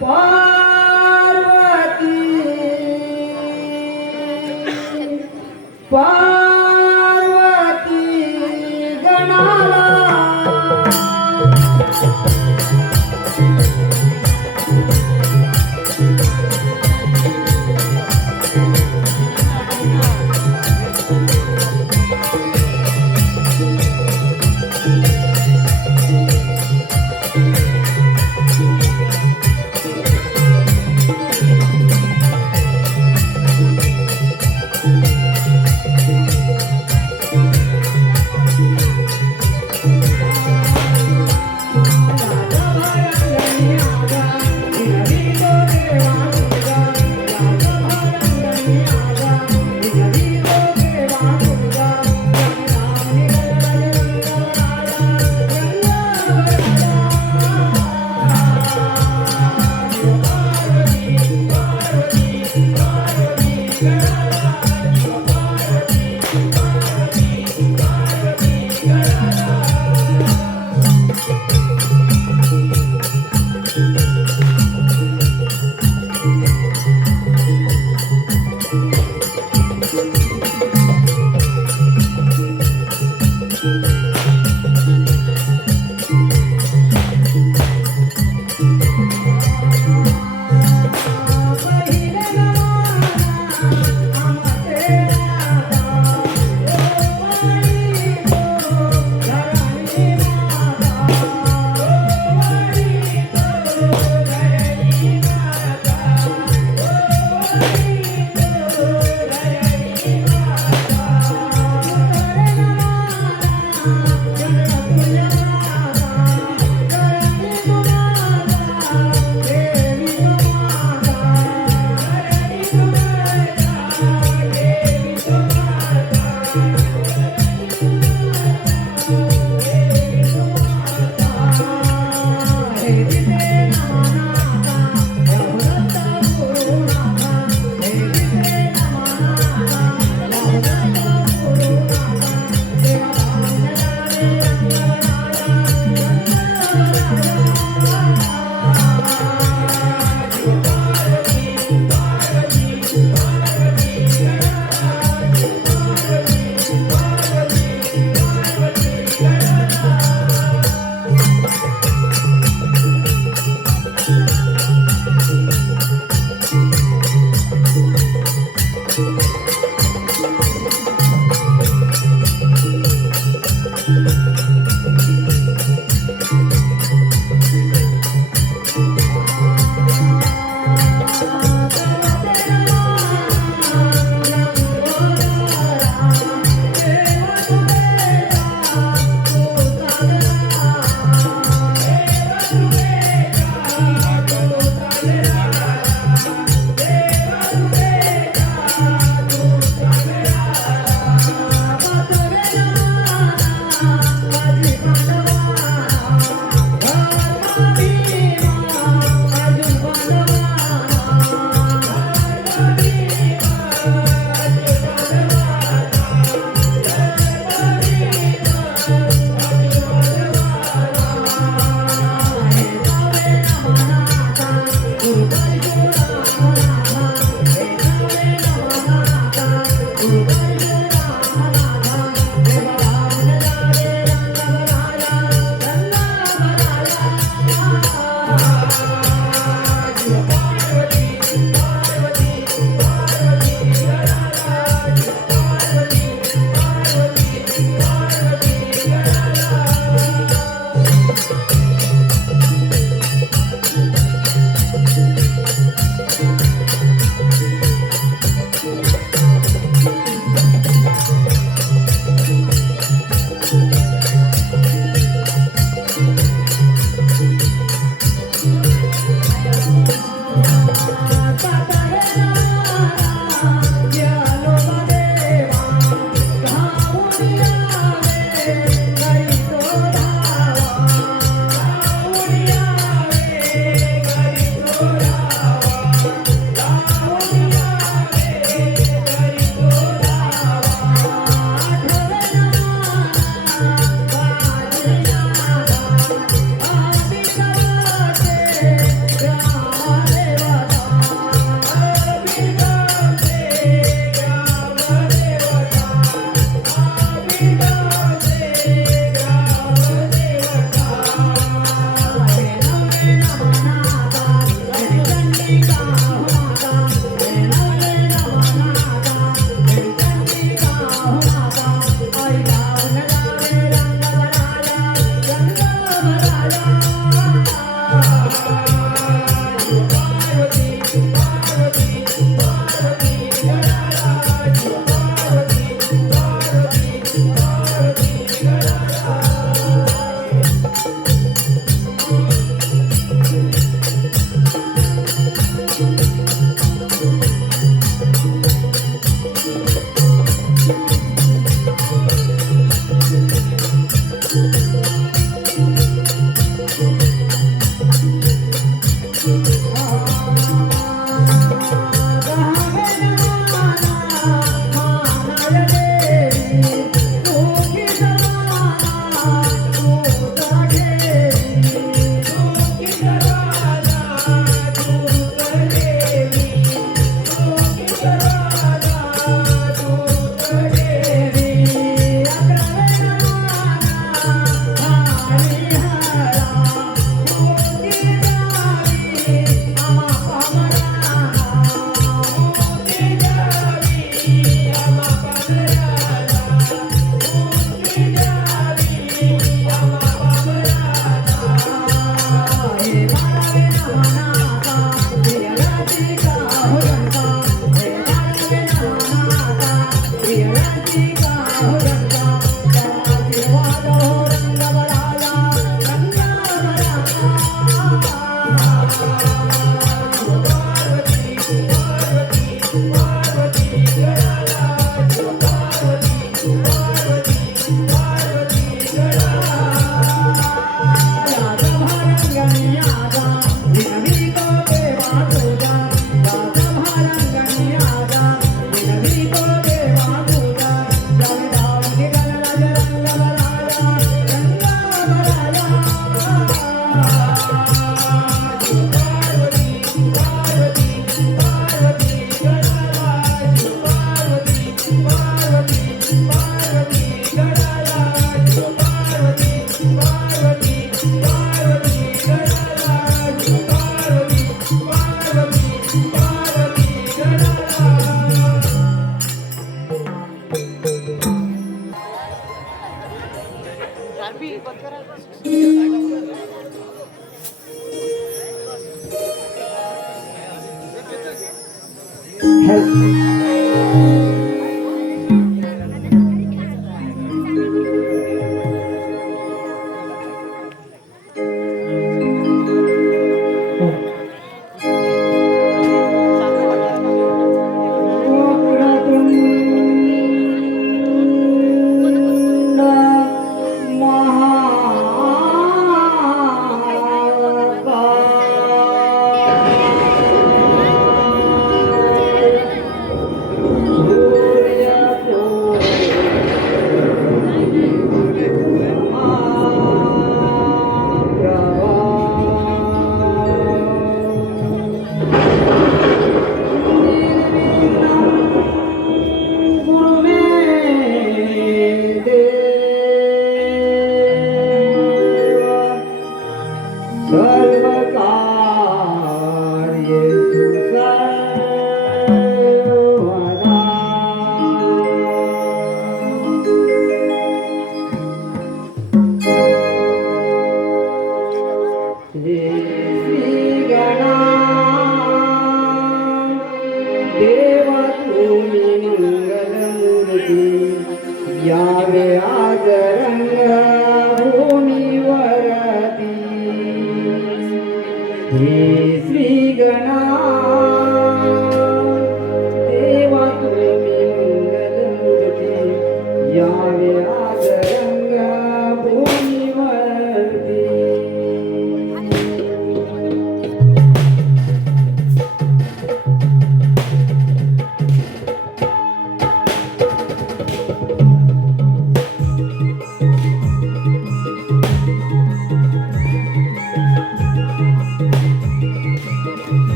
पार्वती पार्वती गणाला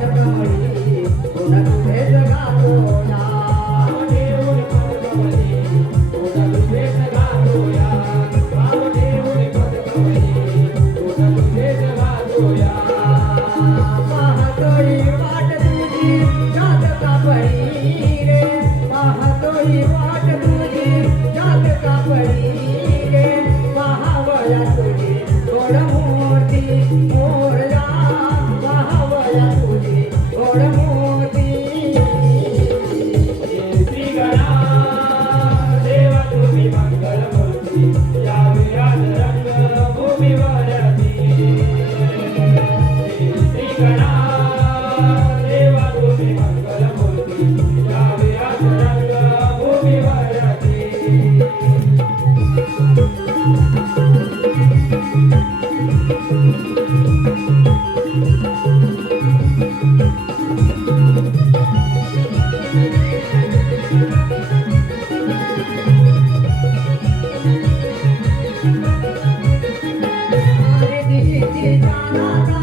पदकमळी गुण तुझेच गातोया देऊळी पदकमळी गुण तुझेच गातोया देऊळी पदकमळी गुण तुझेच गातोया पाहतोय वाट तुझी जात कापडी रे पाहतोय वाट तुझी जात कापडी रे पाहावया तुझी गोड मोठी मोरया पाहावया तुझी गोड मोठी श्री गणा देवा तुम्ही मंगलमूर्ती यावे आज रंग भूमीवरती श्री गणा देवा तुम्ही मंगलमूर्ती यावे आज रंग भूमीवरती अरे दिशी जाणारा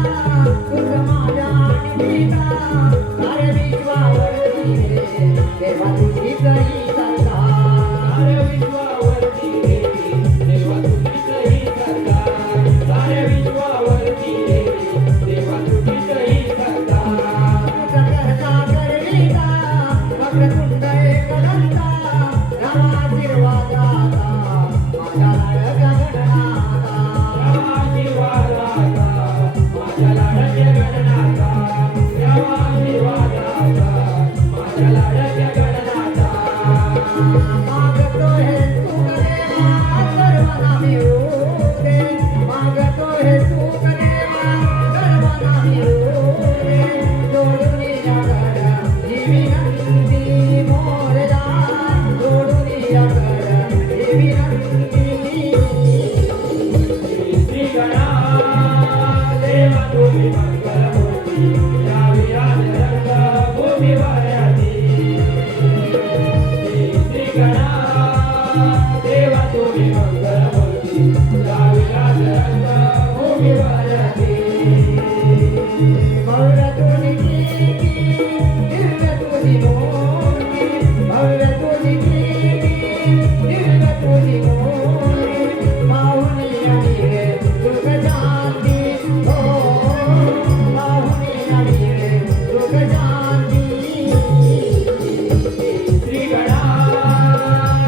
तुझ माझ्या निमित्ता साऱ्या विश्वावरती रे देवा तुझी करी सत्ता साऱ्या विश्वावरती देवा तुझीच ही सत्ता साऱ्या विश्वावरती देवा तुझीच ही सत्ता करता करविता वक्रतुंड एकदंता रामा आशीर्वादाता माझ्या लाडक्या गणनाथा देवा आशीर्वादाता माझ्या लाडक्या गणनाथा मागतो हे सुख देवा सर्वांना मिळू दे मागतो हे सुख देवा सर्वांना मिळू दे जोडून या गड्या ही विनंती मोरया जोडून या गड्या ही विनंती श्री गणा देवा तुम्ही मंगलमूर्ती यावे आज रंग भूमीवरती श्री गणा देवा तुम्ही मंगलमूर्ती यावे आज रंग भूमीवरती भव्य तुझी कीर्ती दिव्य तुझी मोठी भव्य तुझी कीर्ती दिव्य तुझी मोठी पाहुणी आणि रे सुख शांती हो पाहुणी आणि रे सुख शांती श्री गणा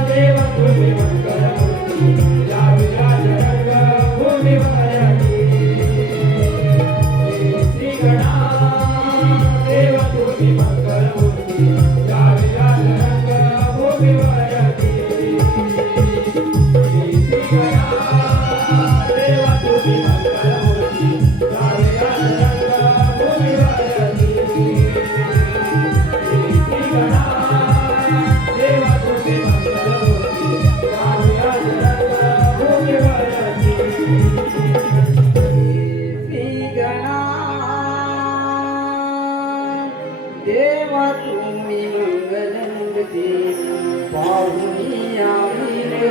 देवा तुम्ही मंगलमूर्ती यावे आज रंग भूमीवरती श्री गणा देवा तुम्ही मंगलमूर्ती यावे आज रंग भूमीवरती श्री गणा देवा तुम्ही मंगलमूर्ती यावे आज रंग भूमीवरती श्री गणा देवा तुम्ही मंगलमूर्ती यावे आज रंग भूमीवरती श्री गणा देवा तुम्ही मंगलमूर्ती पाहुणी आम्ही रे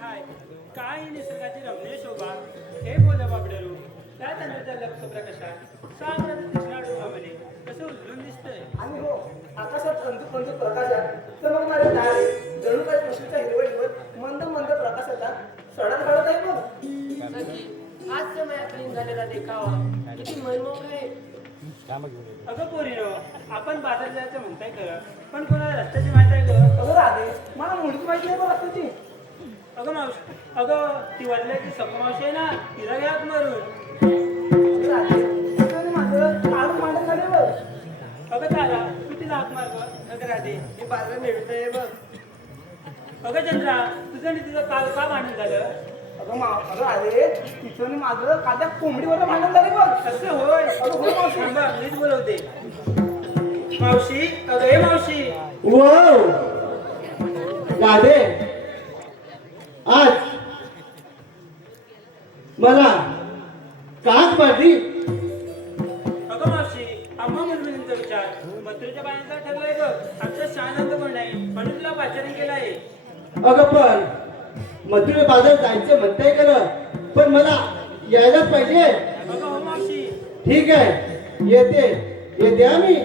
हाय काय निसर्गाची रमणीय शोभा हे बोला बाबडरू त्या चंद्राच्या लक्ष प्रकाशात सागरात दिसणारं आम्हाला कसं उजळून दिसतंय. आणि हो आकाशात अंतू प्रकाशात चमकणारे तारे जणू काही पशूच्या हिरवळीवर मंद मंद प्रकाशाचा सडा घडत आहे बघ. नक्की आज समयात लीन झालेला देखावा किती मनमोहक आहे. अगं पोरीनो आपण बाजारात जायचं म्हणताय खरं पण कोणाला रस्त्याची माहिती आहे ग? अगं राधे मला मुळीच माहिती नाही बघ तुझी. अगं मावशी अगं ती वरल्याची सखू मावशी आहे ना तिला घ्या मारून. राधे तुझं माझं काढून मांडत झाले बघ. अगं दादा तू तिला हाक मार गं. अगं राधे मी बाजारात मिळतोय बघ. अगं चंद्रा तुझं आणि तिचं काल का भांडण झालं? अगं राधे तिचं आणि माझं काद्या कोंबडीवर भांडण झाले बघ. कसं होय? अगं होय मावशी. थांबा, मीच बोलवते. मावशी अगं ए मावशी वाव राधे आज मला काच पाडली. अगं मावशी आम्हा मुलमुलींचा विचार मथुरेच्या बायांचा ठरलाय ग. आमचा शानंद कोण नाही म्हणून तुला पाचारण केलं आहे. अगं पण मथुरे बाजार जायचं म्हणताय खरं पण मला यायलाच पाहिजे. अगं हो मावशी ठीक आहे येते आम्ही.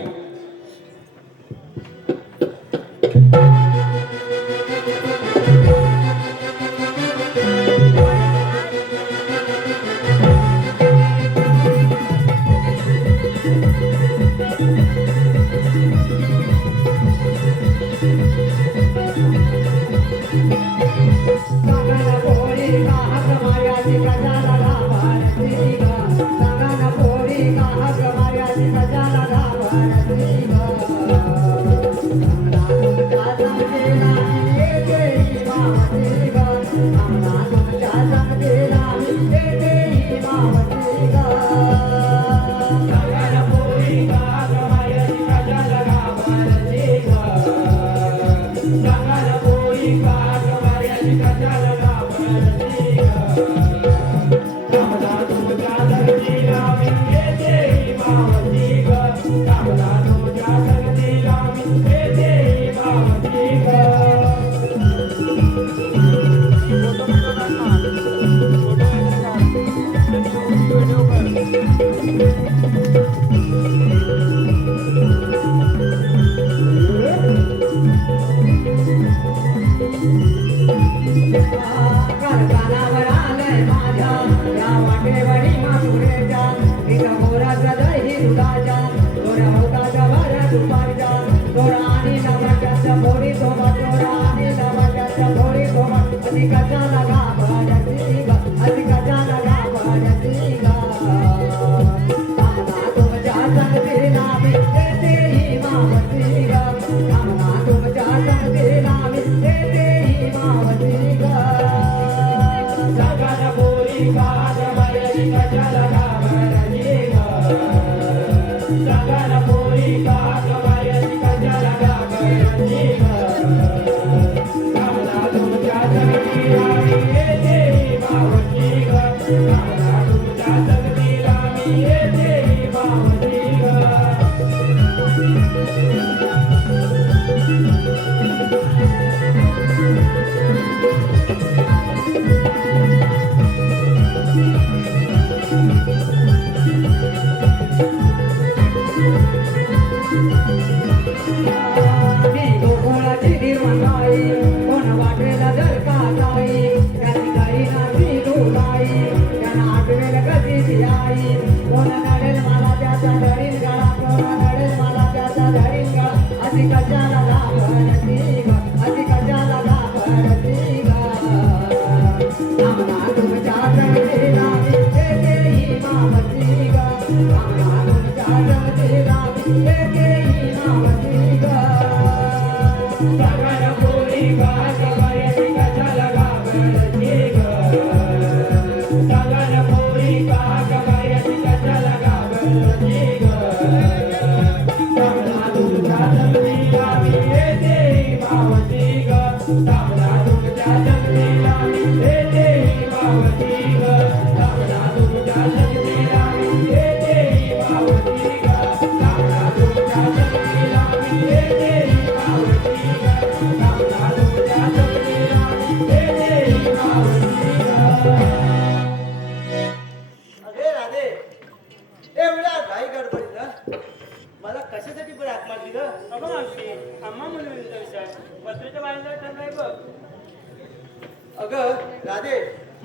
अगं राधे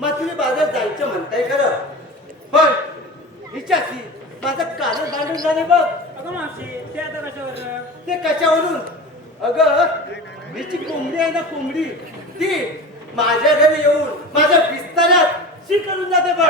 मथुरे बाजार जायचं म्हणताय खरं, पण हिच्याशी माझं कालच भांडण झाले बघ. अगं मावशी ते आता कशावर? ते कशावरून? अगं हिची कोंबडी आहे ना, कोंबडी ती माझ्या घरी येऊन माझ्या बिस्ताऱ्यात शी करून जाते बघ.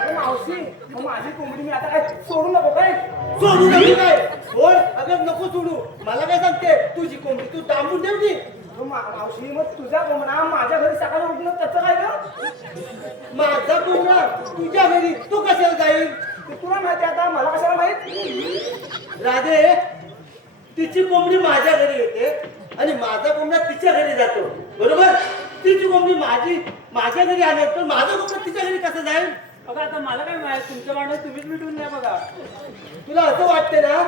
अरे मावशी मग माझी कोंबडी मी आता काय सोडू नको काय? सोडू नको काय? बोल. अगं नको सोडू. मला काय सांगते, तुझी कोंबडी तू डांबून ठेवली. मावशी मग तुझा कोंबडा माझ्या घरी सकाळी उठलं त्याचं काय ग? माझा कोंबडा तुझ्या घरी तू कशाला जाईल? ते तुला माहिती आता मला कशाला माहित? राधे तिची कोंबडी माझ्या घरी येते आणि माझा कोंबडा तिच्या घरी जातो, बरोबर? तिची कोंबडी माझ्या घरी आली तर माझा कोंबडा तिच्या घरी कसं जाईल? अगं आता मला काय माहित, तुमचं भांडण तुम्हीच मिटवून द्या बघा. तुला असं वाटतं ना,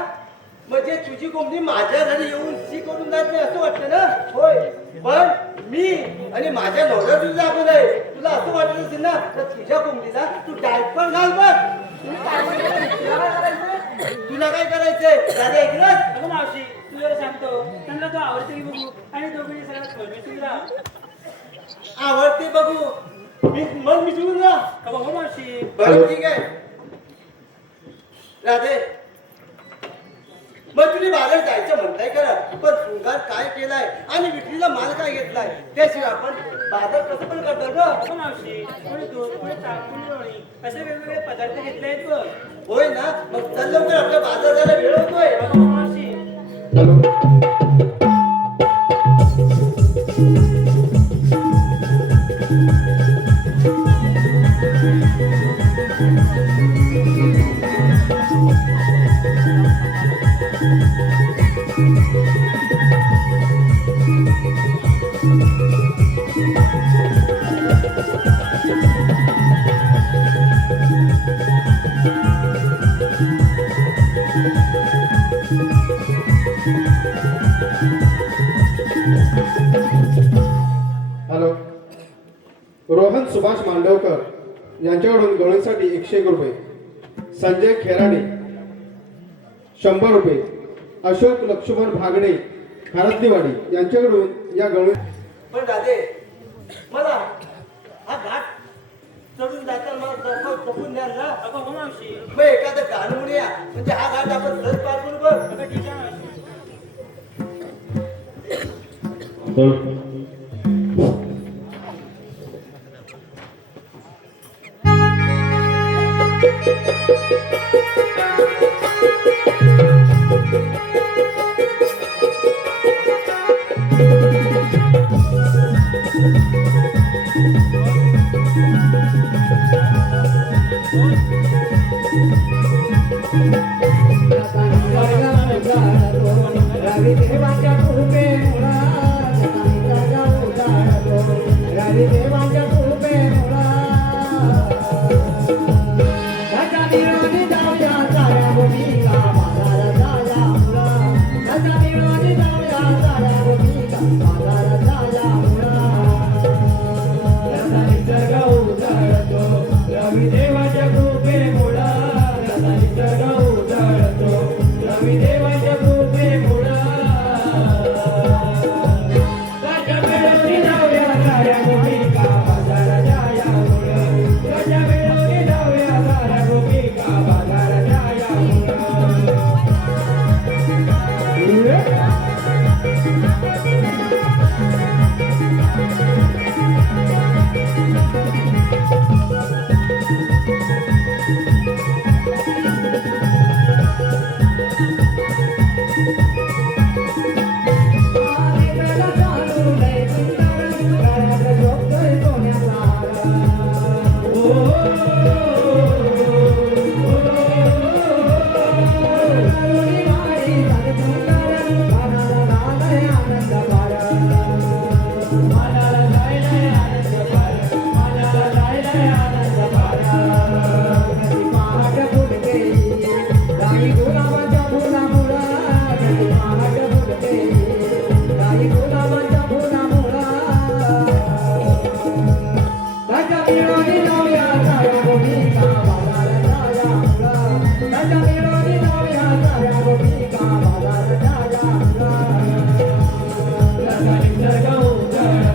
म्हणजे तुझी कोंबडी माझ्या घरी येऊन शी करून जात नाही असं वाटतं ना? होय. पण मी आणि माझ्या नवऱ्या तुझं दाखवलं आहे. तुला असं वाटत असेल ना तर तुझ्या कोंबडीला तू डायपर घाल बघ. तुला काय करायचंय? राधे ऐकलं? अगं मावशी तू जरा सांगतो त्यांना तो आवडते की बघू आणि दोघींनी सगळ्यात खोलमी राहा. आवडते बघू मग मी सोडून जा. का बघू मावशी? बरं ठीक आहे राधे, मग तुम्ही बाजार जायचं म्हणताय खरं, पण शृंगार काय केलाय आणि विक्रीला माल काय घेतलाय त्याशिवाय आपण बाजार कसं पण करतो ग? अगं मावशी कोणी दूध कोणी ताक कोणी लोणी असे वेगवेगळे पदार्थ घेतले आहेत बघ. होय ना, मग चल लवकर आपल्या बाजार जायला वेळ होतोय. अगं मावशी हॅलो, रोहन सुभाष मांडवकर यांच्याकडून गवळीसाठी 101 रुपये, संजय खेराडे 100 रुपये, अशोक लक्ष्मण भागडे खारतलीवाडी यांच्याकडून या गवळी. पण राधे मला हा घाट चढून जाताना मला जपून द्याल ना? अगं हो मावशी. मग एखादं गाणं म्हणूया म्हणजे हा घाट आपण सहज पार करू बघ. अगं ठीक आहे मावशी. रवी देवाच्या कृपे मुळा रवी देवाच्या कृपे मुळा त्याच्या विरोधी जाऊया साऱ्या भूमिका बाजार झाला मुळा त्याच्या विरोधी जाऊया साऱ्या भूमिका बाजार झाला मुळा त्याचा निसर्ग उजळतो रवी देवाच्या कृपे मुळा त्याचा निसर्ग उजळतो रवी देवाच्या कृपे मुळा त्याच्या विरोधी जाऊया साऱ्या भूमिका बाजार झाला मुळा त्याच्या विरोधी जाऊया साऱ्या भूमिका बाजार झाला मुळा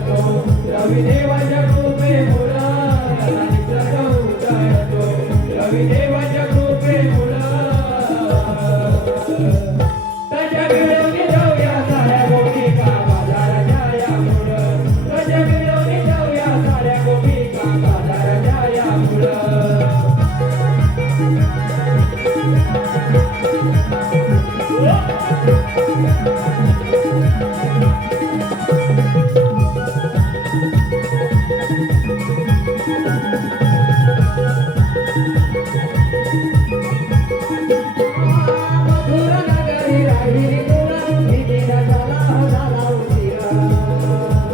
Go, रविदेवाच्या कृपेमुळं जसा निसर्ग उजळतो रविदेवाच्या कृपेमुळं त्याच्या मिळवणी जाऊया साऱ्या गोपिका बाजाराच्या यामुळं त्याच्या मिळवणी जाऊया साऱ्या गोपिका बाजाराच्या यामुळं मथुरा नगरी राहिली तुला निधीला झाला उशिरा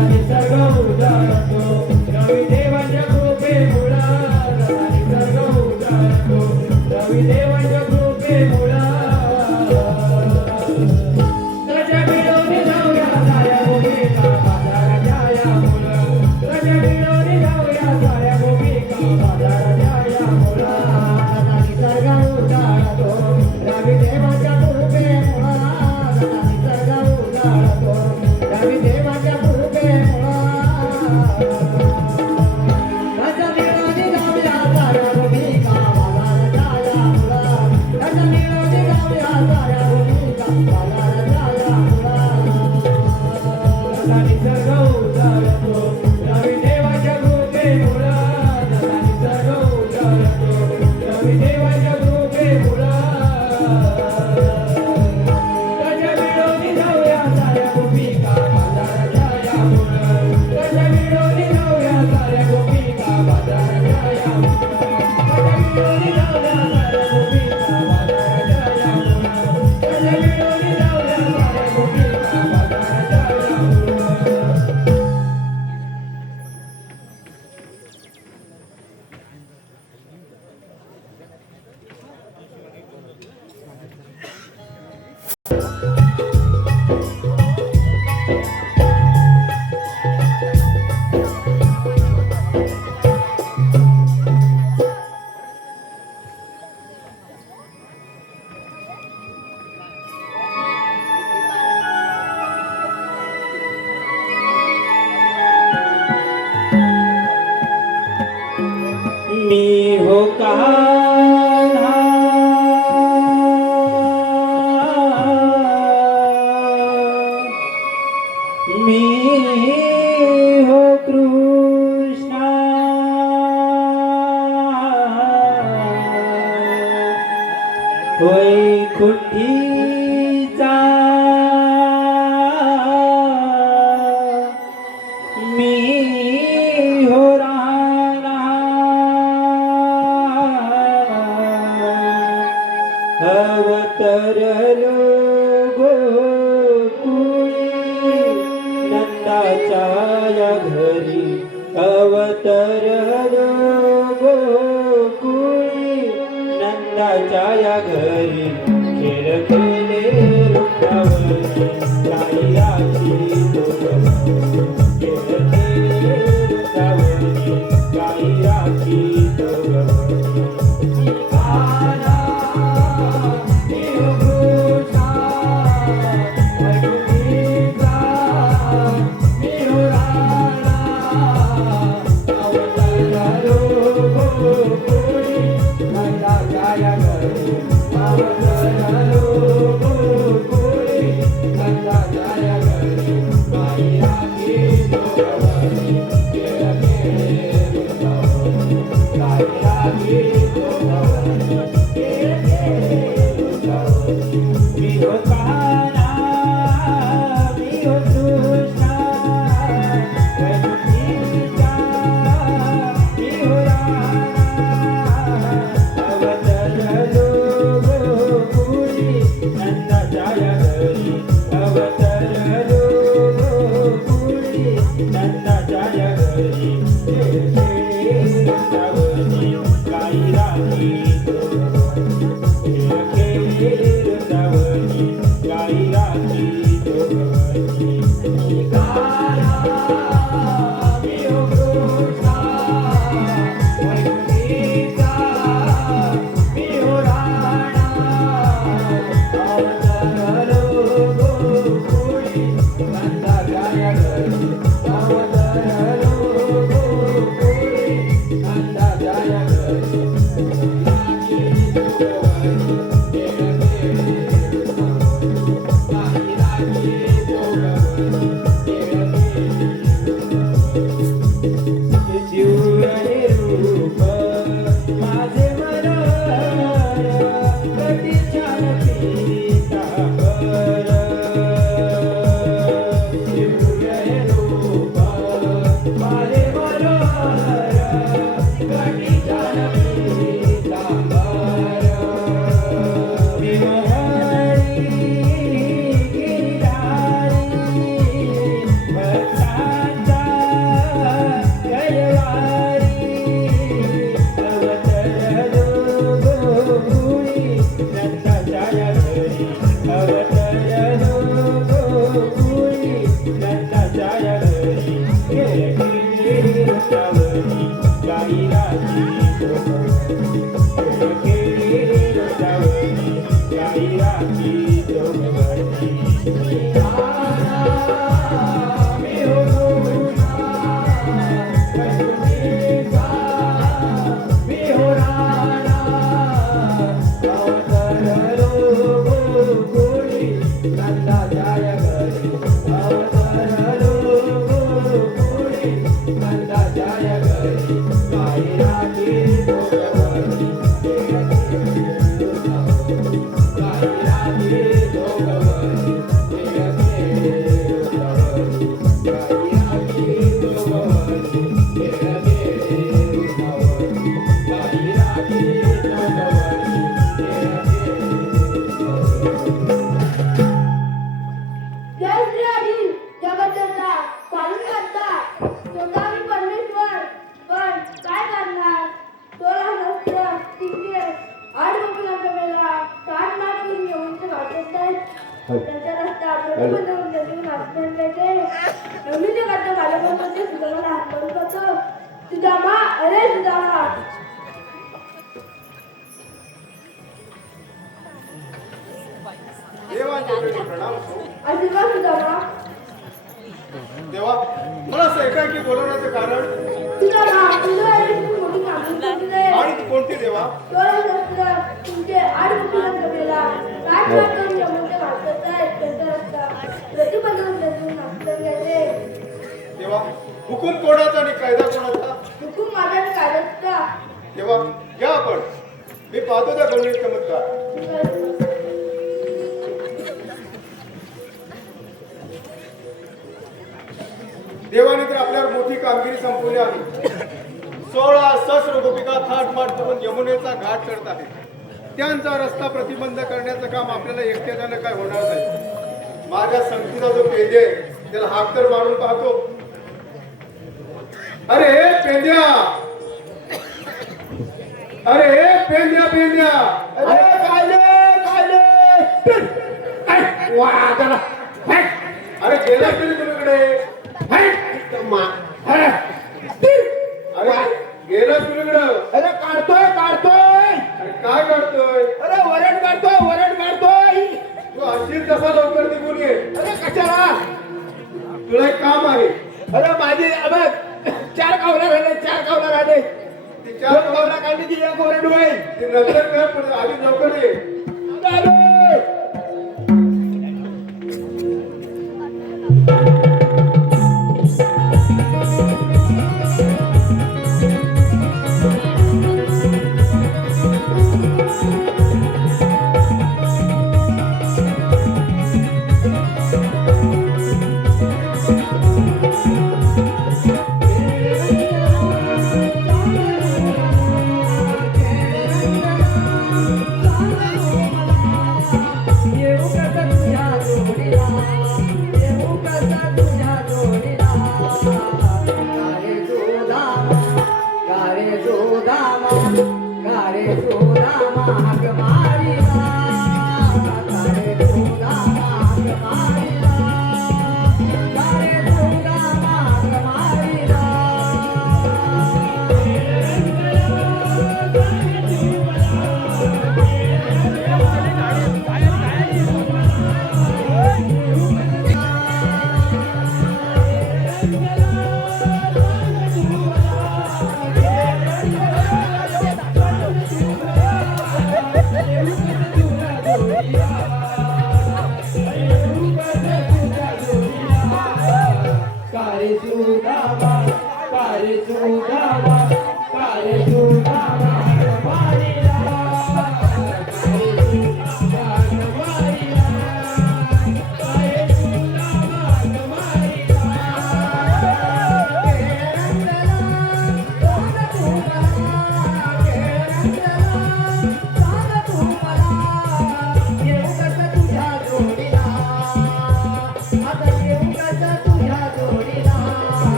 निसर्ग उजाडतो रविदेवाच्या कृपेमुळं जसा निसर्ग उजाडतो रविदेवाच्या कृपेमुळं त्याच्या मिळवणी जाऊया साऱ्या गोपिका बाजाराच्या यामुळं त्याच्या मिळवणी जाऊया साऱ्या गोपिका बाजाराच्या यामुळं निसर्ग उजाडतो रविदेवाच्या कृपेमुळं निसर्ग उजाडतो रविदेवाच्या निसर्ग उजाडतो रविदेवाच्या कृपेमुळं जसा निसर्ग उजाडतो रविदेवाच्या कृपेमुळं त्याच्या मिळवणी जाऊया साऱ्या गोपिका बाजाराच्या यामुळं त्याच्या मिळवणी जाऊया साऱ्या गोपिका बाजाराच्या यामुळं त्याच्या मिळवणी जाऊया साऱ्या गोपिका बाजाराच्या यामुळं त्याच्या मिळवणी जाऊया साऱ्या गोपिका बाजाराच्या यामुळं मी हो कान्हा मी हो कृष्णा वैकुंठीचा मी हो अवतरलो गोकुळी नंदाच्या या घरी अवतरलो गोकुळी नंदाच्या या घरी खेळ खेळे वृंदावनी काही राशी खेळ खेळे वृंदावनी काही राशी अवतरलो जय श्री हरी जगतजनता पालन करता स्वतः मी परमेश्वर पण काय करणार 16 तिथे 8 वकिलांचा मेला 60 लाख करून येऊन ते वाटत आहेत त्यांच्या रस्ता प्रतिबंध होऊन देऊन आत्महत्या करते नवनीचे करता बालकांमध्ये सुधारणा हातभार करतो सुदामा अरे सुदामा देवांच्या चरणी प्रणाम असो. आशीर्वाद सुदामा देवा मला असं एकाएकी बोलवण्याचं कारण सुदामा तुझ्या आयुष्यात मोठी कामगिरी केली आहे. आणि कोणती देवा तुमचे 8 वकिलांचा मेला 60 लाख करून येऊन ते वाटत आहेत त्यांचा रस्ता प्रतिबंध होऊन देऊन आत्महत्या करते देवा हुकूम कोणाचा आणि कायदा कोणाचा हुकूम माझ्या कायद्याचा देवा घ्या आपण मी पाहतो त्या गणित चमत्कार देवाने तर आपल्यावर मोठी कामगिरी संपवली आहे 16 सहस्र गोपिका थाटमाट करून यमुनेचा घाट चढत आहे त्यांचा रस्ता प्रतिबंध करण्याचं काम आपल्याला एकट्यानं काय होणार नाही माझ्या संगतीचा जो पेंदे आहे त्याला हाक तर मारून पाहतो अरे पेंद्या अरे पेंद्या पेंद्या अरे अरे गेला तरी तुझ्याकडे अरे गेला तुझ्याकडं अरे काढतोय अरे काय काढतोय अरे वरण काढतोय तू अशीच तसा लवकर निघून ये अरे कशाला तुला एक काम आहे अरे माझे बघ 4 कावला राहिले ती चार कावला काढली की एक वरण होईल ते नंतर कर पण आधी लवकर ये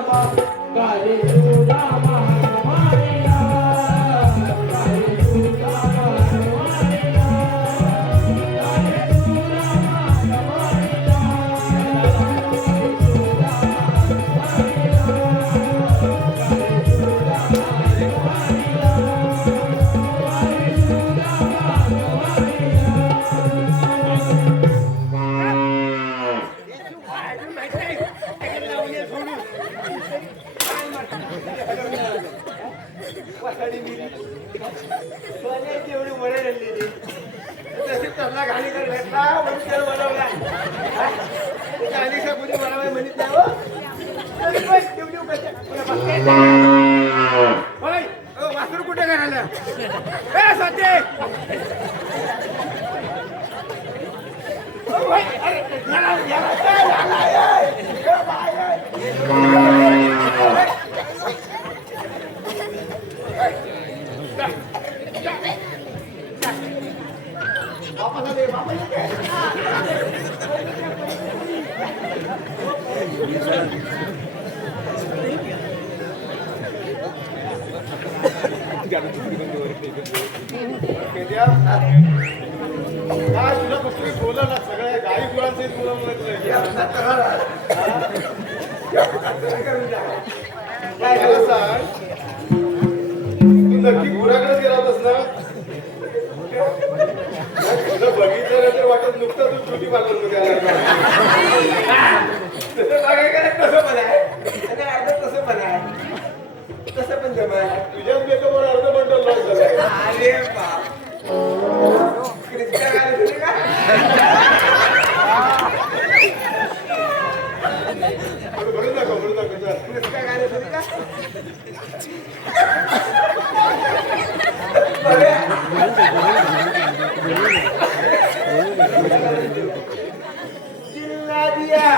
सुदामा गारे सुदामा हनुमानिया गारे सुदामा हनुमानिया गारे सुदामा हनुमानिया एवढी वडे रडलेली तशी त्यांना घाली कर भेटला म्हणून त्याला बनवला गाणीचा कुणी बनवाय म्हणत नाही हो तरी पण तेवढी होय वासरू कुठे घालायला ए सत्य अरे काय तुला फक्त बोलला सगळ्या गाई गुळांचे काय झालं सांग तू नक्की गुराकडे गेला होतास ना तुला बघितलं तर वाटत नुकतं तू ब्युटी पार्लर मध्ये आला तसं पण आहे तसं पण आहे तसं पण जमा तुझ्याच मेकअपवर अर्ध बंडल लॉस झालाय अरे बाप क्रिस्टा घालत होती का भरून दाखव चल. क्रिस्टा घालत होती का जिल्हा दिया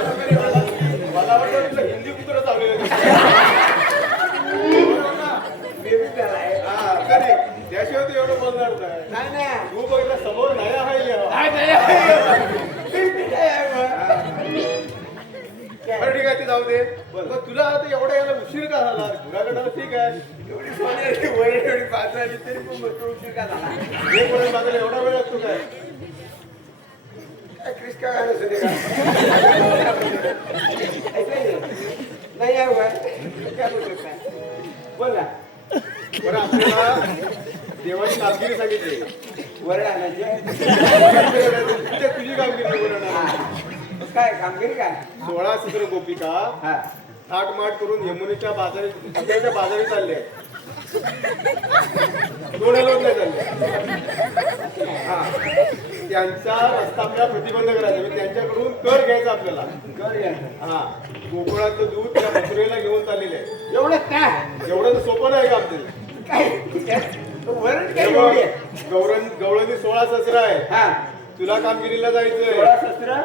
मला वाटतं तुला हिंदी कुत्र चाललेलं हा तरी त्याशिवाय तू एवढं बोलणार नाही तू बघितलं समोर नाही बरं ठीक आहे ते जाऊ दे मग तुला आता एवढा यायला उशीर का झाला घराकडं ठीक आहे एवढी सोन्याची वय एवढी पात्राची तरी पण उशीर का झाला हे कोणी माझ्याला एवढा वेळ लागतो काय क्रिस्टा घालत होते नाही आहे काय बोलतो काय बोल ना बरं आपल्याला देवाची कामगिरी सांगितली वरड आणायचे तुझी कामगिरी बरं काय कामगिरी काय 16 सुंदर गोपिका हा थाटमाट करून यमुनेच्या बाजारी चालले दोन नाही चालले हा त्यांचा रस्ता आपल्याला प्रतिबंध करायचा म्हणजे त्यांच्याकडून कर घ्यायचा आपल्याला कर घ्यायचं हा गोकुळाचं दूध त्या मथुरेला घेऊन चाललेलं आहे एवढं काय एवढं तर सोपं नाही का आपल्याला काय वरड काय एवढी आहे? गवळणी 16 ससरा आहे हा तुला कामगिरीला जायचंय 16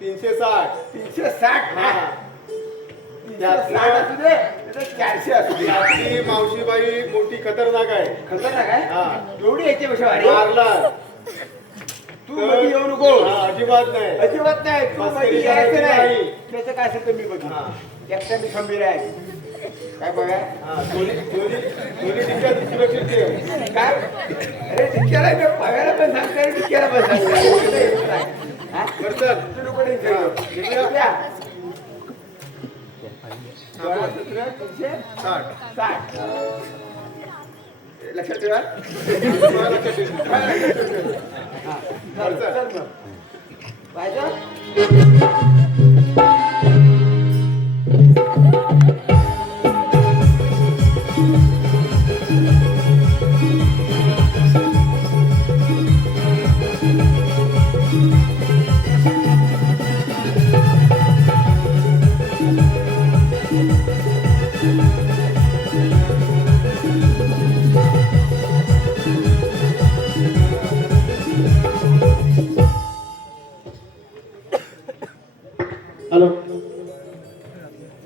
360 360 हा 360 असू दे नाही तर 400 असू दे त्यातली मावशीबाई मोठी खतरनाक आहे खतरनाक आहे हा एवढी याच्यापेक्षा भारी मारला तू मध्ये येऊ नको हा, अजिबात नाही अजिबात नाही तू मस्करी मध्ये यायचं करायची नाही नाही. त्याचं काय असेल तर मी बघ हा. एकटा मी खंबीर आहे काय बघा हा, दोन्ही टिक्क्यात सुरक्षित ठेव. काय अरे टिक्क्याला मी पगायला पण सांगते टिक्क्याला पण सांगते हा? बरं चल. तू नको टेन्शन घेऊ. इकडे येऊ द्या. 16, 17, 360. लक्षात ठेवा तुम्हाला लक्षात ठेव. हा. बरं, चल. चल मग पाहिजे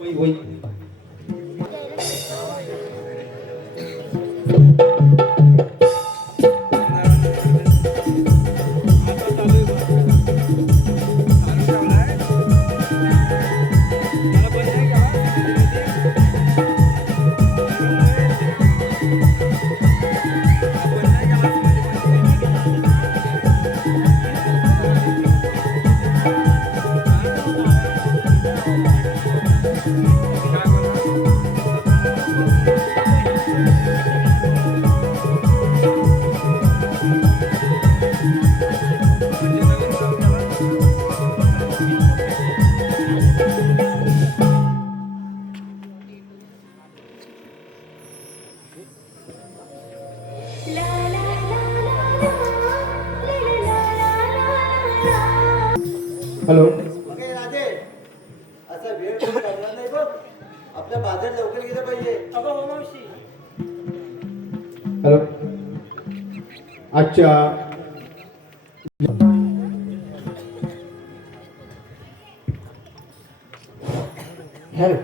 कमी होईल. हॅलो. मग हे राजे असा वेळ कोण करणार नाही बघ. आपल्या बाजार लवकर गेलं पाहिजे. अगं हो मावशी. हॅलो. आजच्या हॅलो.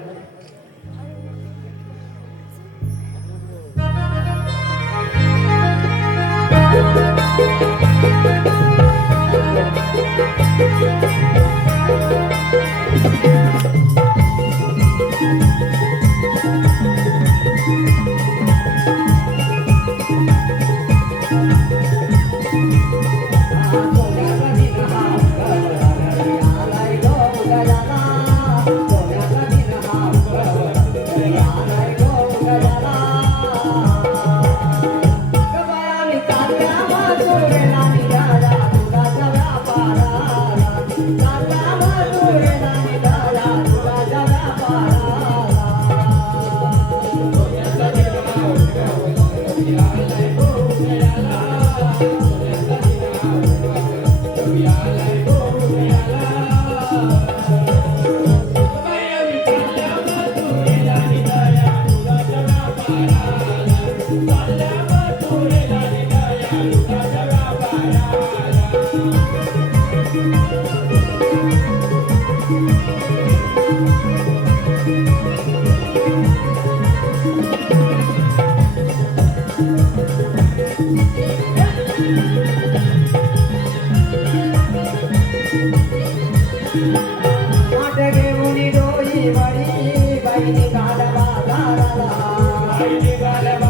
Thank you.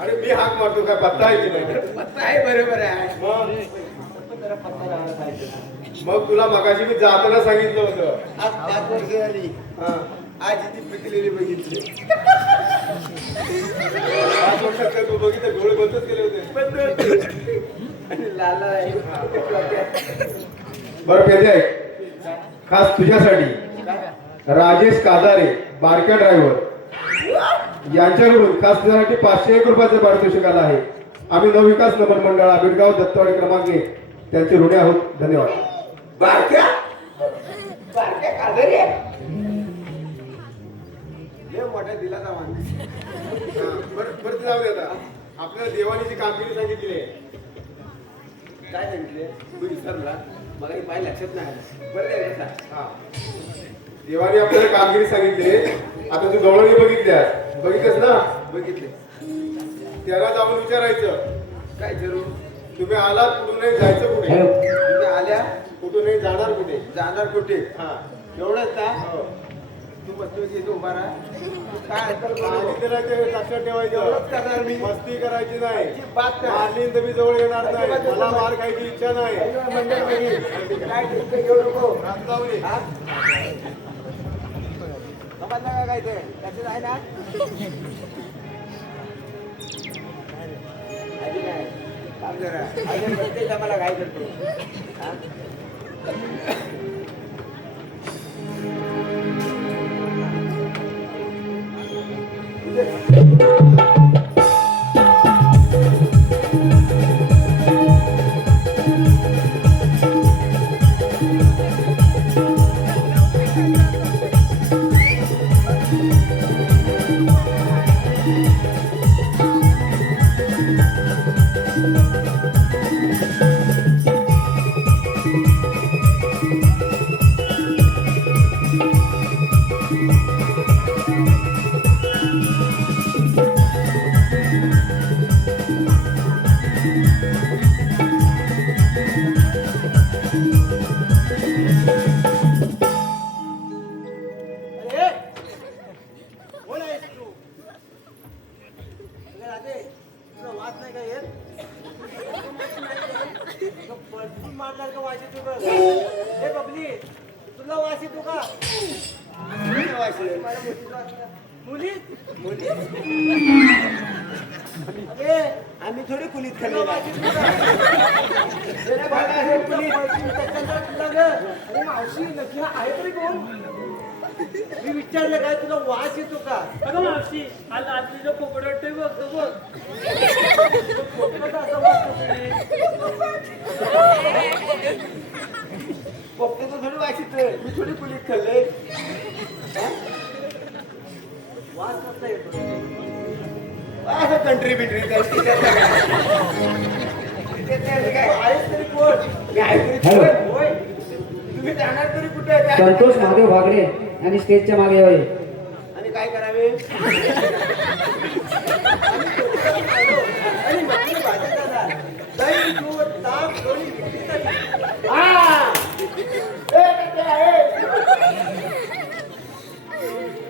अरे मी हाक मारतो काय पत्ता आहे की नाही पत्ता आहे बरोबर आहे मग पण जरा पत्ता राहायला पाहिजे ना. मग तुला मगाशी मी जाताना सांगितलं होतं आज 5 वर्ष झाली हा. आज ती पिकलेली बघितली 5 वर्षात काय तू बघितलं डोळे बंदच केले होते आणि लाला आहे बरं पेदे आहे खास तुझ्यासाठी राजेश कादारे बारक्या ड्रायव्हर यांच्याकडून खास तुझ्यासाठी 501 रुपयाचं पारितोषिक आलं आहे. आम्ही नवविकास नमन मंडळ आबिडगाव दत्तवाडी क्रमांक 1 त्यांचे ऋणी आहोत. धन्यवाद. बारक्या कादरी लय मोठ्या दिलाचा माणूस. हा, बरं ते जाऊ दे आता. आपल्याला देवानी जी कामगिरी सांगितली आहे काय सांगितले तू विसरला मला पाय लक्षात नाही आलं. बरं आहे का? हा. देवाने आपल्याला कामगिरी सांगितली आहे. आता तू गवळणी बघितल्यास ना बघितले त्याला जाऊन विचारायचं काय जरूर तुम्ही आलात कुठून नाही जायचं कुठे तुम्ही आल्या कुठून नाही जाणार कुठे जाणार कुठे हा एवढंच ना हो. तू बसतो इथे उभा राहा तू काय ऐकलं आणि बोलू? त्याला ते लक्षात ठेवायचं एवढंच करणार मी. मस्ती करायची नाही बात नाही. मारली तर मी जवळ येणार नाही मला मार खायची इच्छा नाही मंडळ काय टेन्शन घेऊ नको रात जाऊ दे. हा? समजलं का काय ते लक्षात आहे ना आधी नाही काम जरा अजून प्रत्येक आम्हाला काय करतो हा? अरे कोण आहेस तू अरे राजे तुला वाच नाही का येत परफ्यूम मारणार का वास येतो का हे बबली तुला वास येतो का कुठला वास येतो? मला मुलीचा वास येतो. मुली मुली अरे आम्ही थोडी कुलीत खाल्ली अरे मावशी नक्की हा आहे तरी कोण मी विचारलं काय तुला वास येतो का अगं मावशी आज आजीला पोपट वाटतोय बघ तो बघ पोपटाचा असा वास कसा आहे? पोपटाचा थोडी वास येतोय मी थोडी कुलीत खाल्ले वास कसा येतो असं कंट्री बिट्री आहेस तरी कोण मी आहे तरी कोण होय तुम्ही जाणार तरी कुठे संतोष महादेव भागरे आणि स्टेजच्या मागे होय. आणि काय करावे आणि मच्छी भाजत जाणार. दही, दूध, ताक, लोणी, मिरचीसाठी. हा! ए, ते आहे.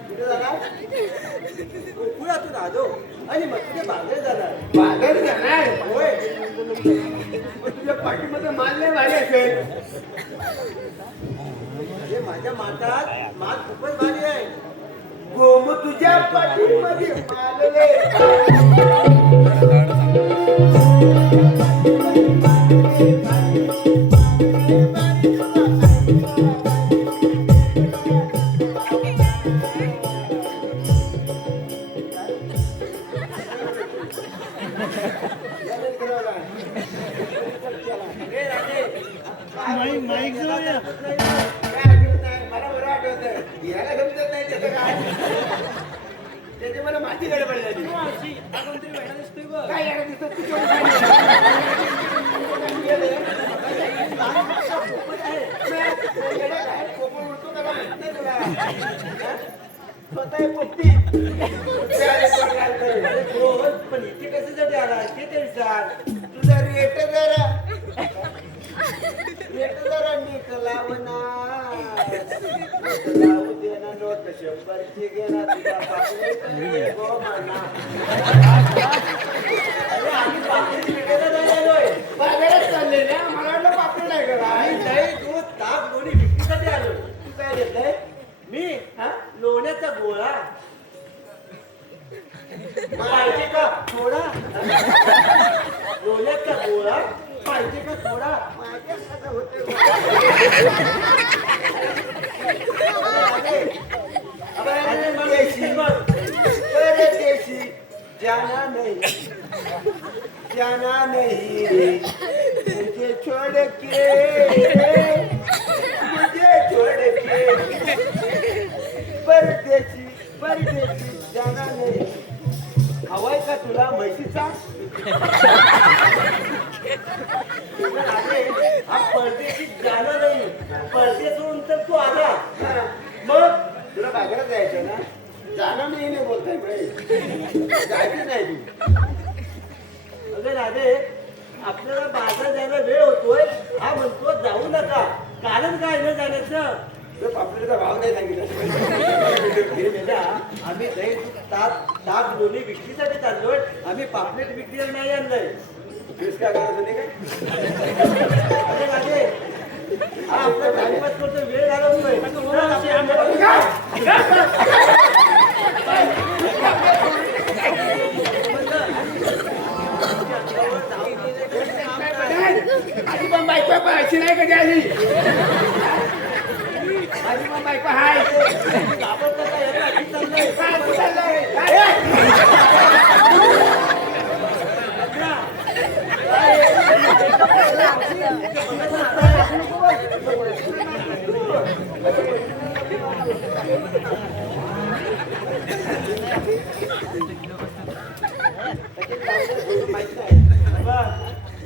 कुठे जाणार? गोकुळातून आलो आणि मच्छी बागेत जाणार. बागेत जाणार? होय. मग तुझ्या पाठीमध्ये माल नाही भारी असेल. अरे माझ्या माठात माल खूपच भारी आहे हो मग तुझ्या पाठीमध्ये माल मला बरं आठवत याला समजत नाही त्याचं काय त्याची मला माझी गडबड झाली मावशी हा कोणतरी वेळा दिसतोय बघ काय याला दिसत स्वतः पोपटी पण इथे कशासाठी आला ते तरी सांग तुझा रेट जरा नीट लावना लावू दे ना नोट फक्त 100ची घे ना तुझा पापलेट गो म्हणा. अरे आम्ही पापलेट विकायला जायलोय. बाजारात चालले ना मला वाटलं पापड नाही का काय? नाही दूध ताक लोणी विक्रीसाठी आलो. तू काय घेतलंय? मी लोण्याचा गोळा पाहिजे का थोडा? लोण्याचा गोळा पाहिजे का थोडा? माझ्याकडे होते. देशी जाना नहीं मुझे छोड़ के परदेशी जाना नहीं. हवाय का तुला म्हैशीचा? हा परदेशी जाणार नाही. परदेशून तर तू आला मग तुला बाजारात जायचं ना. जाणं नाही बोलताय जायचं नाही तू. अगं राधे आपल्याला बाजार जायला वेळ होतोय. हा म्हणतो जाऊ नका. कारण काय न जाण्याचं? पापलेटचा भाव नाही सांगितला. आम्ही दही ताक लोणी विक्रीसाठी चाललोय. आम्ही पापलेट विक्रीला नाही आणलंय. काय करायचं नाही काय? हा आपला टाइमपास करतो. वेळ घालवतोय. आधी पण बायको पाहायची नाही कधी आली. आधी पण बायको हाय.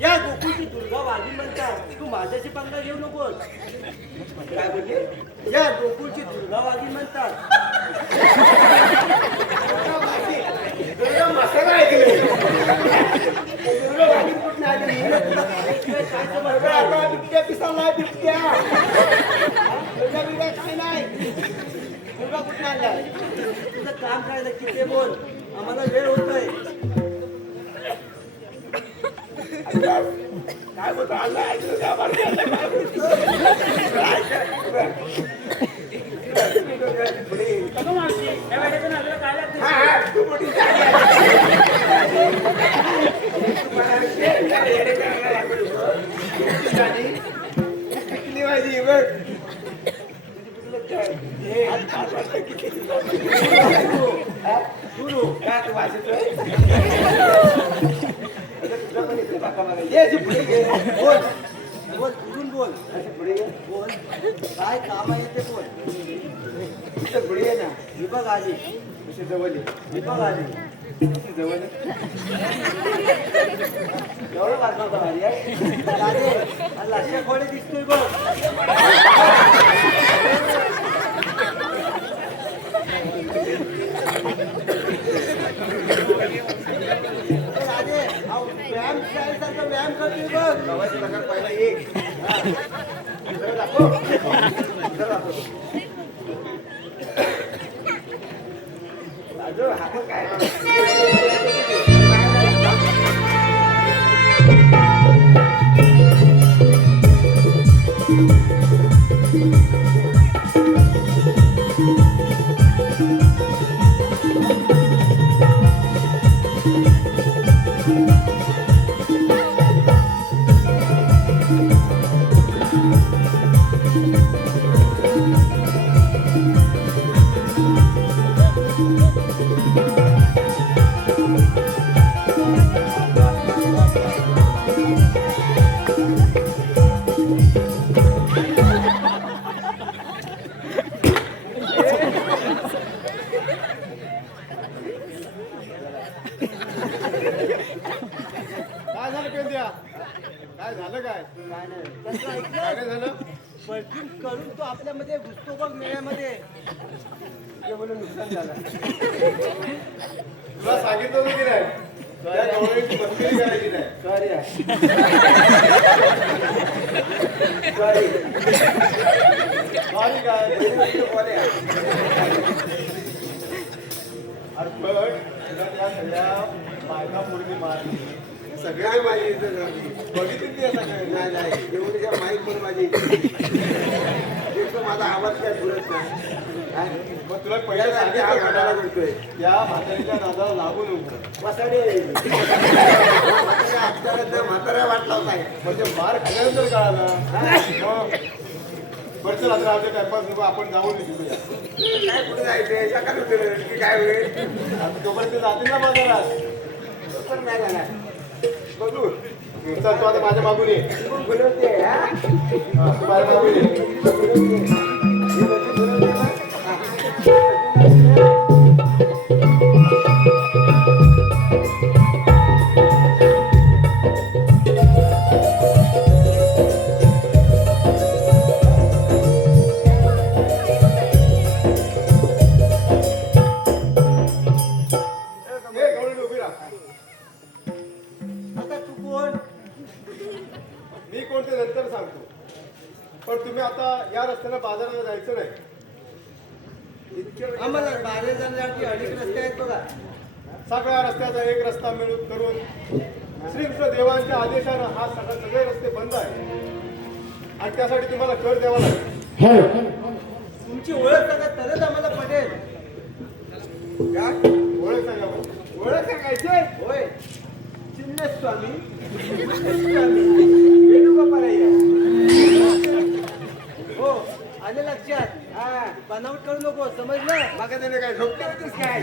या गोकुळची दुर्गा वाघीण म्हणतात. तू माझ्याशी पंगा घेऊ नकोस. काय बोलले? या गोकुळची दुर्गा वाघीण म्हणतात. मसाला ऐकले बिबट्या पिसाला बिबट्या काय नाही. दुर्गा कुठे आणला? तुझं काम काय नक्की ते बोल. आम्हाला वेळ होतोय. काय बोलतो आणला अगं मावशी या वेळेचं नाजरा काय लागते? किती माझी बघ काय वाचतोय. बोल बोल उडून बोल. पुढे बोल. काय काम आहे ते बोल. पुढे ना विभाग आली. जवळ विभाग आली. जवळ एवढं वाजवतं भारी आहे. लक्ष खोडे दिसतोय बघ. व्यायाम शाळेसारखा व्यायाम करतोय बघ. गावाच्या नगर पाहिला एक दाखव हात काय काय झालं पेंद्या? काय झालं काय? काय नाही. तसं काय ऐकलं? नाही झालं? परफ्यूम करून तो आपल्यामध्ये घुसतो बघ मेळ्यामध्ये. ते म्हणून नुकसान झालं. तुला सांगितलं होतं की नाही? त्या डोळ्याची मस्करी करायची नाही. कार्य सॉरी काय? सगळ्या बायका पौर्णिमा सगळ्या माझी इज्जत झाली. बघितली ती आता काय नाही नाही एवढीच्या माईक पण माझी इज्जत. एक तर माझा आवाज काय पुरत नाही काय? मग तुला पहिल्या हा सांगितलं घाटाला का? करतोय त्या म्हातारीच्या नादाला लागू नको. वसाडे म्हाताऱ्या वाटला होता म्हणजे मार खाल्यानंतर कळालं. मग बरं चल आता आमच्या टाइमपास नको आपण जाऊन निघूया. काय कुठे जायचं सकाळी उठलं की काय होईल आता तोपर्यंत ते जातील ना बाजारात. पण नाही जाणार बघू चल तू आता माझ्या मागून ये. मग बोलवते हा हा, तू माझ्या मागून ये. ए, गवळणी उभी राहा. आता तू कोण मी कोणते नंतर सांगतो पण तुम्ही आता या रस्त्याने बाजाराला जायचं नाही. आम्हाला बाहेर जाण्यासाठी अनेक रस्ते आहेत बघा सगळ्या रस्त्याचा एक रस्ता मिळून करून श्रीकृष्ण देवांच्या आदेशानं हा सगळे रस्ते बंद आहे आणि त्यासाठी तुम्हाला कर द्यावा लागेल. तुमची ओळख सांगा तरच आम्हाला पटेल काय ओळख सांगा बरं. ओळख सांगायचे होय चिन्नस्वामी वेणुगोपालय्या हो आले लक्षात हा बनावट करू नको समजलं मागे त्याने काय झोपते होतीस काय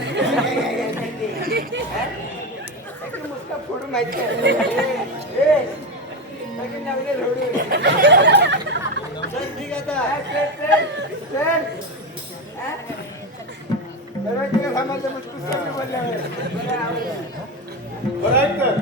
मुस्का फोडून माहिती आहे चल ठीक आता सांगायचं मग पुस्तक बोलल्यावर बरं ऐक तर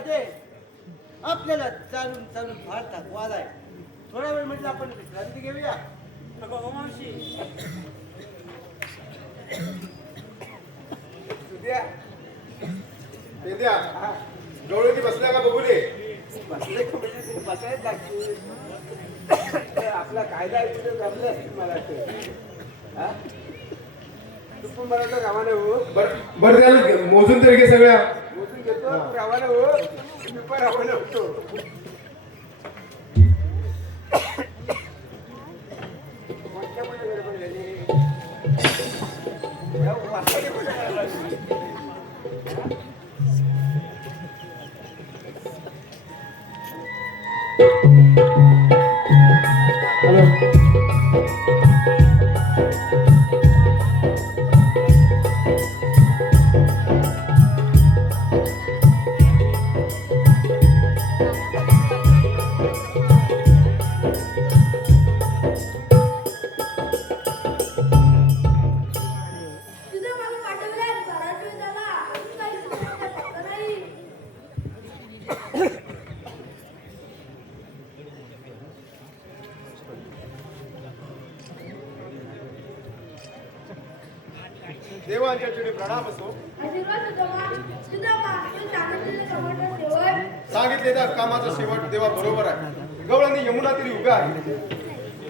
राधे आपल्याला चालून चालून फार थकवा आलाय. थोडा वेळ म्हटलं आपण विश्रांती घेऊया. अगं हो मावशी, सुद्या पेंद्या डोळ्याची बसल्या का बघूले? बसले का म्हणजे ते बसायला लागतील. आपला कायदा इकडे जमले असतील मला वाटतं. हा? तू पण मला तर रवाना हो. बरं त्याला मोजून तरी घे सगळ्या. मोजून घेतो तू रवाना हो. मी पण रवाना होतो. कोणत्या कोणत्या गडबड झाली? या वासाने कुठे करायला लागली? हॅलो तुझं मला पाठवलंय बराच वेळ झाला अजून काही तुझं पत्ता नाही. देवांच्या चरणी प्रणाम असो. आशीर्वाद तुझा मागचं सांगितलेलं समजलं शेवट. सांगितले त्या कामाचा शेवट देवा बरोबर आहे. गवळणी यमुनातील युग आहे.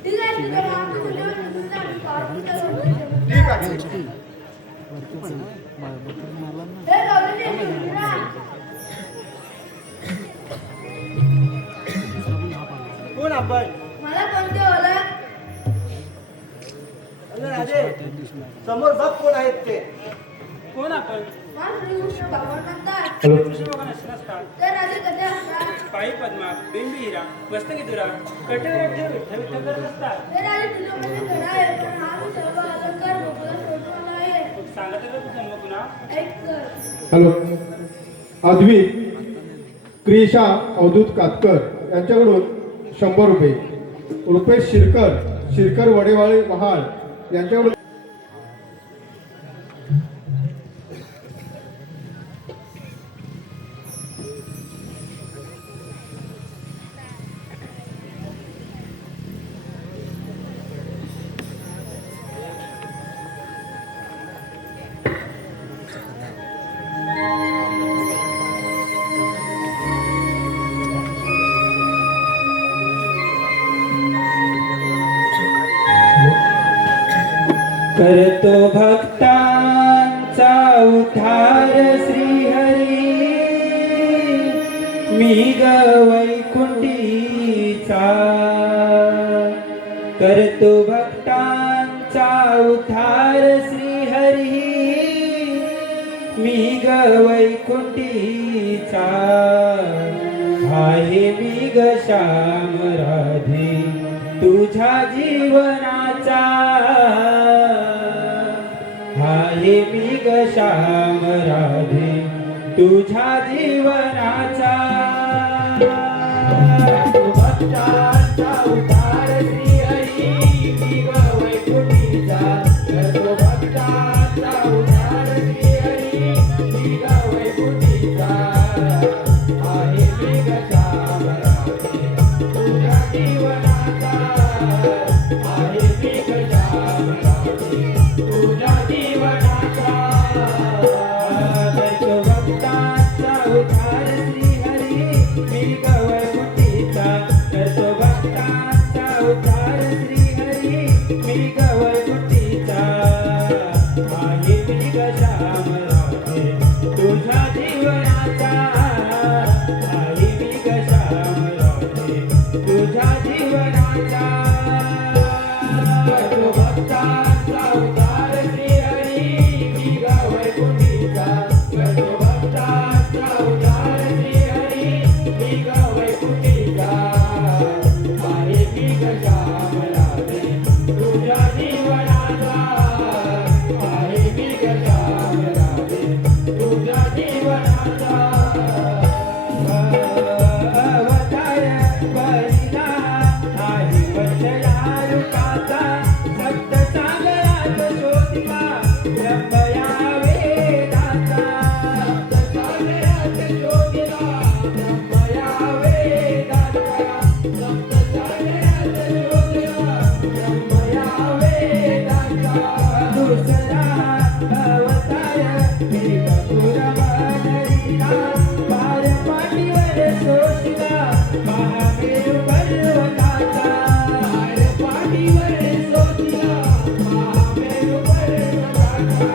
ठीक आहे तुझ्या मागचं तुझ्यावर तुझा पार्टी करून. ठीक आहे. हे गौरीने मुलगा. कोण आपण? मला कोणते ओळख? अरे राधे समोर बघ कोण आहेत ते. कोण आपण? मला श्रीकृष्ण भगवान म्हणतात. कृष्ण भगवान असे नसतात. तर आधी कसे असतात? पायी पद्मा, बिंबी हिरा, मस्तकी-दुरा, कटेवर ठेव विठ्ठल विठ्ठल करत असतात. तर आधी तुझं म्हणजे खरं आहे पण हा मी सर्व अलंकार मोकळा सोडून आला आहे. मग सांगा तर बघू जन्म पुन्हा. ऐक कर. हॅलो अद्वित क्रिशा अवधूत कातकर यांच्याकडून 100 रुपये. रुपेश शिरकर वडेवाळे महाळ यांच्याकडून करतो भक्तांचा उद्धार श्रीहरी, मी ग वैकुंठीचा. करतो भक्तांचा उद्धार श्रीहरी, मी ग वैकुंठीचा. आहे मी ग श्याम राधे तुझ्या जीवनाचा. आहे मी ग श्याम राधे तुझ्या जीवनाचा. भक्तांचा उद्धार श्रीहरी, मी ग वैकुंठीचा. करतो भक्तांचा उद्धार श्रीहरी, मी ग वैकुंठीचा. आहे मी ग श्याम राधे तुझ्या जीवनाचा. आहे मी ग श्याम राधे तुझ्या जीवनाचा. करतो भक्तांचा उद्धार श्रीहरी, मी ग वैकुंठीचा. करतो भक्तांचा उद्धार श्रीहरी, मी ग वैकुंठीचा. आहे मी ग श्याम राधे तुझ्या जीवनाचा. आहे मी ग श्याम राधे तुझ्या जीवनाचा. करतो भक्तांचा उद्धार श्रीहरी, मी ग वैकुंठीचा. करतो भक्तांचा उद्धार श्रीहरी, मी ग वैकुंठीचा. आहे मी ग श्याम राधे तुझ्या जीवनाचा. आहे मी ग श्याम राधे तुझ्या जीवनाचा. सोशिला पार पाठीवर सोशिला महामेरू पर्वताचा पार पाठीवर सोशिला महामेरू पर्वताचा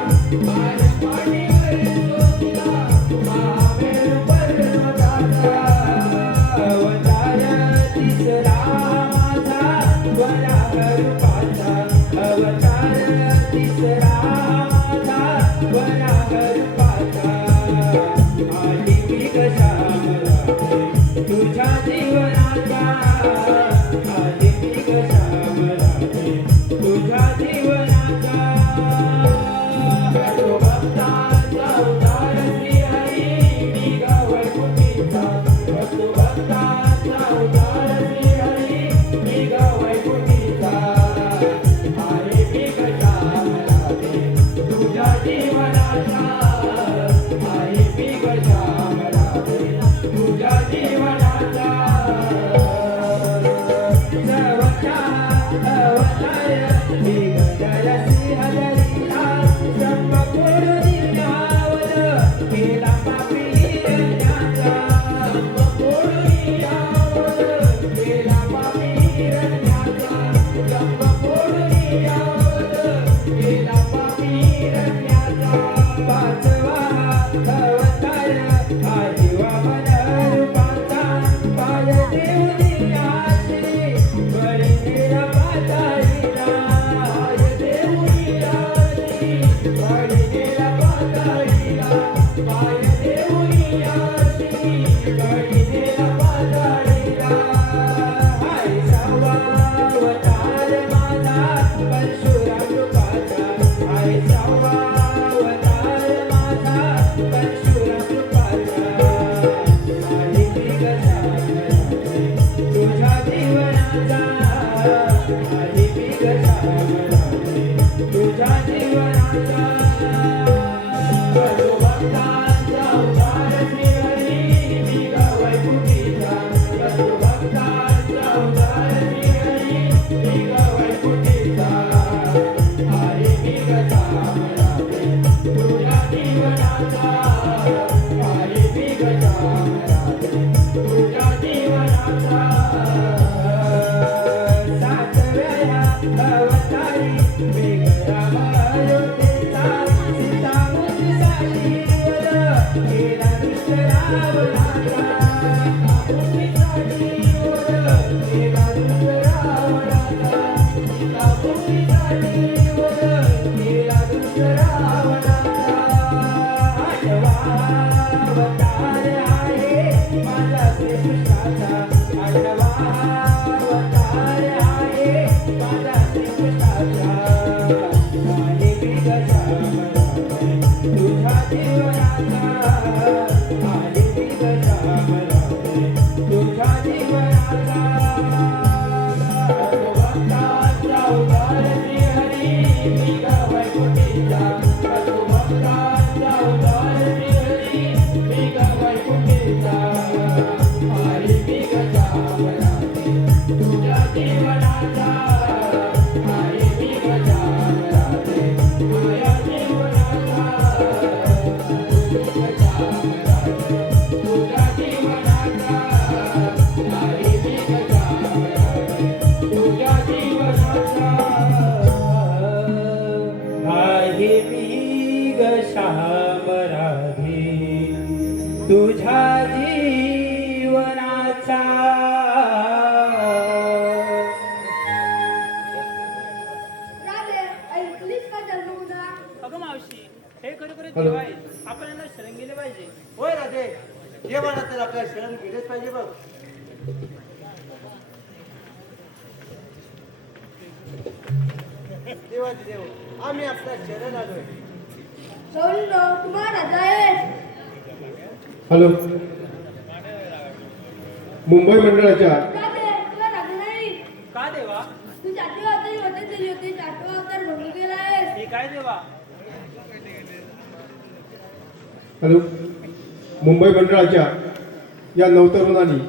पार पाठीवर सोशिला महामेरू पर्वताचा अवतार तिसरा माझा वराह रूपाचा अवतार तिसरा माझा वराह रूपाचा आली मी कशा मला तुझ्या जीवनाचा आली मी कशा मला तुझ्या जीवनाचा तो भक्तांचा उद्धार श्री हरी मी वैकुंठीचा तो भक्तांचा उद्धार श्री हरी मी वैकुंठीचा आहे मी कशा मला तुझ्या जीवनाचा आहे मी कशा मला तुझ्या जीवनाचा सर्वचा अवतार मी गजर सिंहदरीला संपूर्ण दिल्यावर केला पापी रण्याचा संपूर्ण दिल्यावर केला पापी रण्याचा संपूर्ण दिल्यावर केला पापी रण्याचा पाचवा अवतार आजी वामन रूपाचा पाय देव दिल्याशी वळीला पाताळीला पाय देव दिल्याशी वळीला पाताळीला पाय देव दिल्याशी वळीला पाताळीला हाय सावा अवतार माझा परशुराम रूपाचा हाय सावा अवतार माझा परशुराम रूपाचा आली मी कशा तुझ्या जीवनाचा आली मी कशा तुझ्या जीवनाचा तो भक्तांचा उद्धार श्री हरी मी वैकुंठीचा तो भक्तांचा उद्धार श्री हरी मी वैकुंठीचा आली मी कशा तुझ्या जीवनाचा आली मी कशा तुझ्या जीवनाचा सातव्या अवतारी मेघराम अयोध्येचा सीता मुक्तीसाठी वर केला दुष्टरावणाचा मुक्तीसाठी वर केला दुष्टरावणाचा सीता मुक्तीसाठी वर केला दुष्टरावणाचा आठवा अवतार आहे माझा श्रीकृष्णाचा आठवा अवतार आहे माझा श्रीकृष्णाचा आहे मी कशा मला तुझ्या जीवनाचा आहे मी कशा मला तुझ्या जीवनाचा तो भक्तांचा उद्धार श्री हरी मी वैकुंठीचा तो भक्तांचा उद्धार श्री हरी मी वैकुंठीचा आहे मी कशा मला तुझ्या जीवनाचा आहे मी कशा मला तुझ्या जीवनाचा कशा मला तुझ्या जीवनाचा आहे मी कशा मला तुझ्या जीवनाचा आहे मी कशा राधे तुझ्या जीवनाचा राधे ऐकलीस का जन्मदा अगं मावशी हे खरोखर देव आहे आपण यांना शरण गेले पाहिजे होय राधे देवाला तर आपल्या शरण गेलेच पाहिजे बघ देवाचे देव आम्ही आपल्या शरण आलोय सौंदर्य तुम्हाला राजा आहे हॅलो मुंबई मंडळाच्या राधे तुला राजा नाही का देवा तू जाती अवतारी होते दिली होती जातो अवतार भंग केला आहेस हे काय देवा हॅलो मुंबई मंडळाच्या या नवतरुणांनी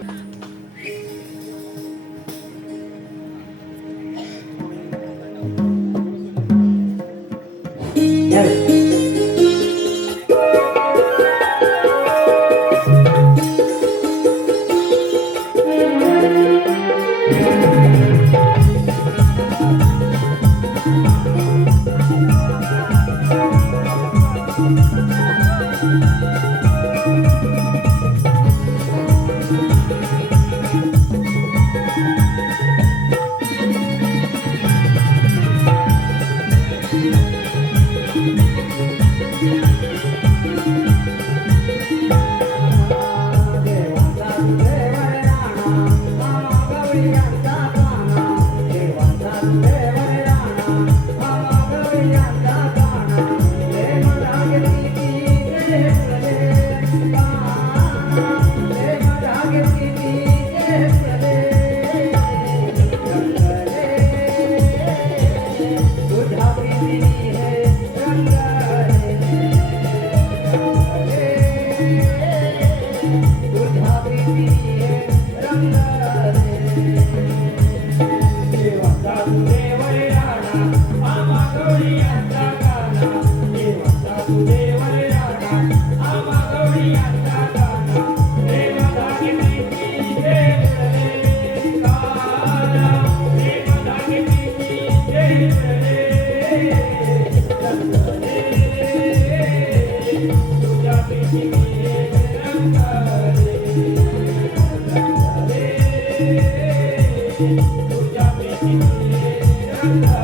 तुझ्या प्रीतीचे रंगले.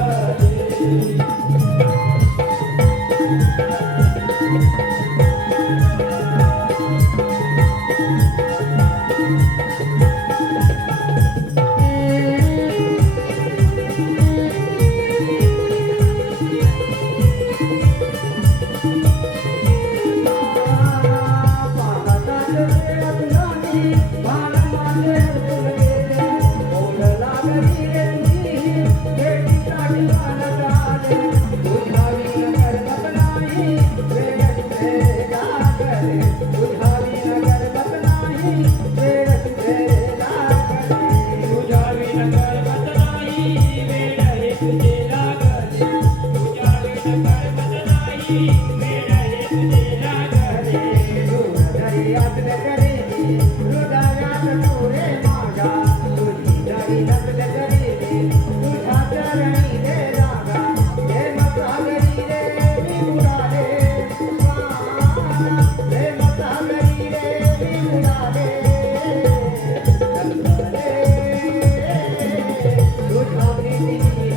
तुझ्या विण करमत नाही वेड हे तुझे लागले. तुझ्या विण करमत नाही वेड हे तुझे लागले. तुझ्या प्रीतीचे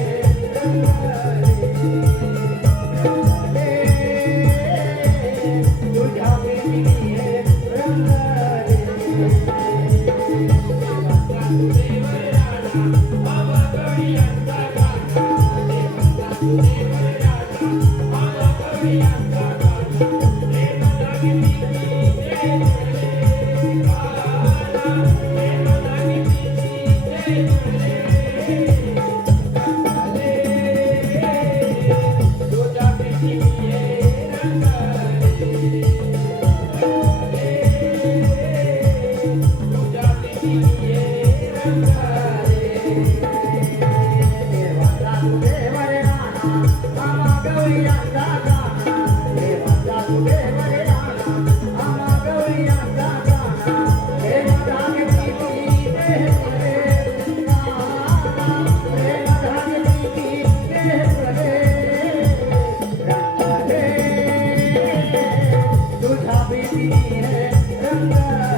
रंगले. तुझ्या प्रीतीचे तुझ्या प्रीतीचे रंगले.